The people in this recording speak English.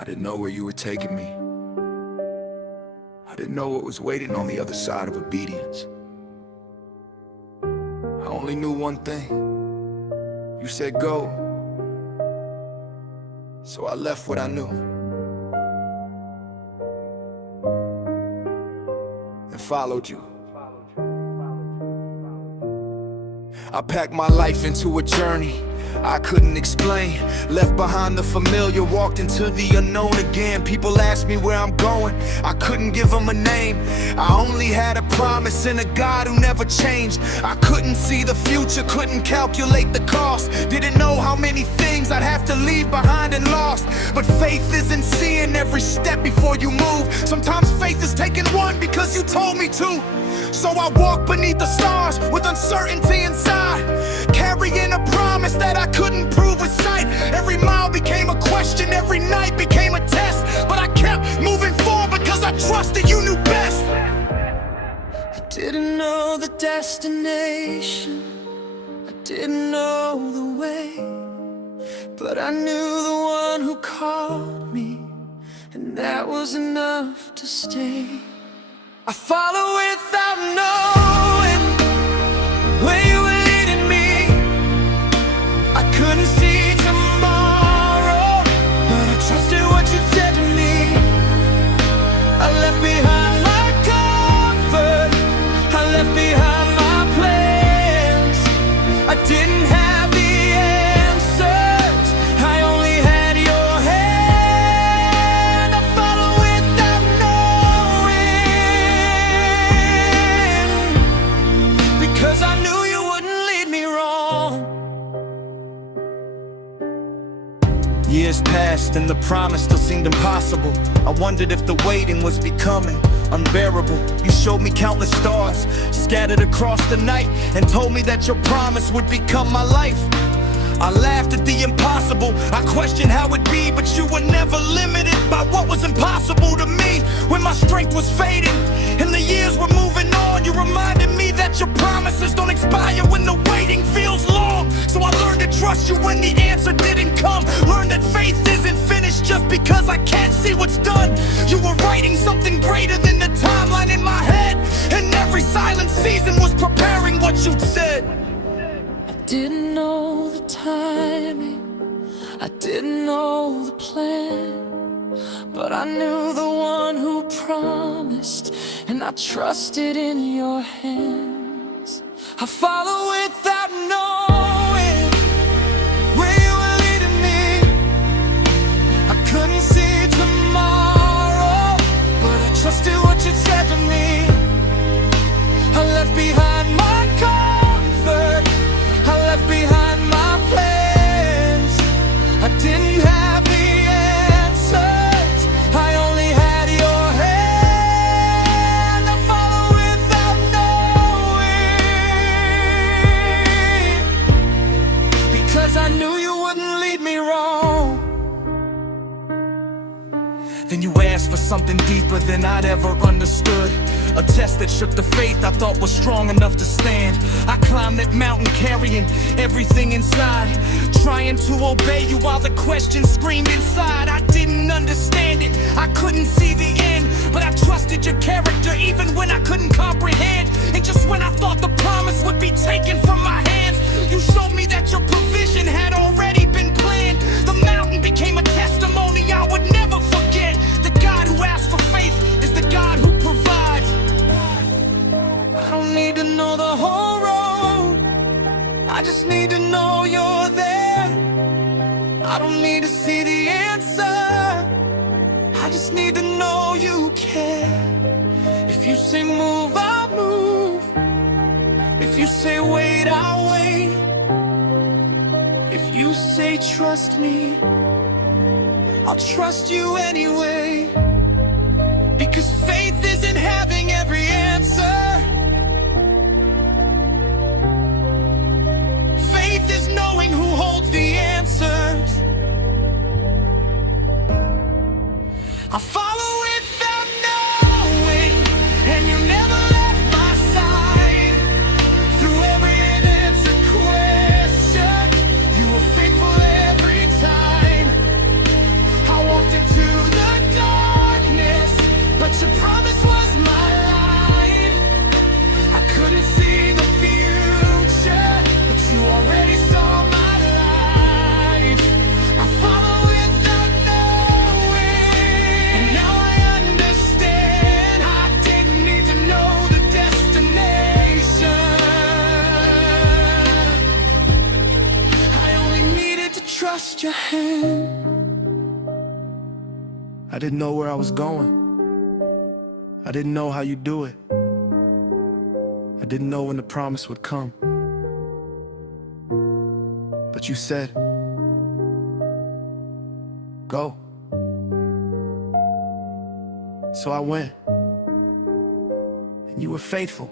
I didn't know where you were taking me. I didn't know what was waiting on the other side of obedience. I only knew one thing. You said go. So I left what I knew and followed you. I packed my life into a journey I couldn't explain. Left behind the familiar, walked into the unknown again. People asked me where I'm going, I couldn't give them a name. I only had a promise and a God who never changed. I couldn't see the future, couldn't calculate the cost. Didn't know how many things I'd have to leave behind and lost. But faith isn't seeing every step before you move. Sometimes faith is taking one because you told me to. So I walk beneath the stars with uncertainty inside, carrying a promise that I couldn't prove with sight. Every mile became a question, every night became a test. But I kept moving forward because I trusted you knew best. I didn't know the destination, I didn't know the way, but I knew the one who called me, and that was enough to stay. I follow without knowing where you were leading me. I couldn't see tomorrow, but I trusted what you said to me. I left behind my comfort, I left behind my plans. I didn't have the answers, I only had your hand. I follow without knowing, because I knew you wouldn't lead me wrong. Years passed and the promise still seemed impossible. I wondered if the waiting was becoming unbearable. You showed me countless stars scattered across the night and told me that your promise would become my life. I laughed at the impossible, I questioned how it'd be, but you were never limited by what was impossible to me. When my strength was fading and the years were moving on, you reminded me that your promises don't expire when the waiting feels long. So I learned to trust you when the answer didn't come. Learned that faith isn't finished just because I can't see what's done. You were writing something greater than the timeline in my head, and every silent season was preparing what you'd said. I didn't know the timing, I didn't know the plan, but I knew the one who promised, and I trusted in your hands. I follow without knowing where you were leading me. I couldn't see tomorrow, but I trusted what you said to me. I left behind my comfort, I left behind my plans. I didn't have the answers, I only had your hand. I follow without knowing, because I knew you wouldn't lead me wrong. Then you asked for something deeper than I'd ever understood, a test that shook the faith I thought was strong enough to stand. I climbed that mountain carrying everything inside, trying to obey you while the questions screamed inside. I didn't understand it, I couldn't see the end, but I trusted your character even when I couldn't comprehend. And just when I thought the promise would be taken from my hands, you showed me that your provision had already been planned. The mountain became a testimony I would never forget. The God who asks for faith is the God who provides. I don't need to know the whole road, I just need to know you're there. I don't need to see the answer, I just need to know you care. If you say move, I'll move. If you say wait, I'll wait. If you say trust me, I'll trust you anyway. Because faith isn't having every answer, faith is knowing who holds the answers. I follow without knowing, and you never left my side. Through every unanswered question, you were faithful every time. I walked into trust your hand. I didn't know where I was going. I didn't know how you do it. I didn't know when the promise would come. But you said, go. So I went. And you were faithful.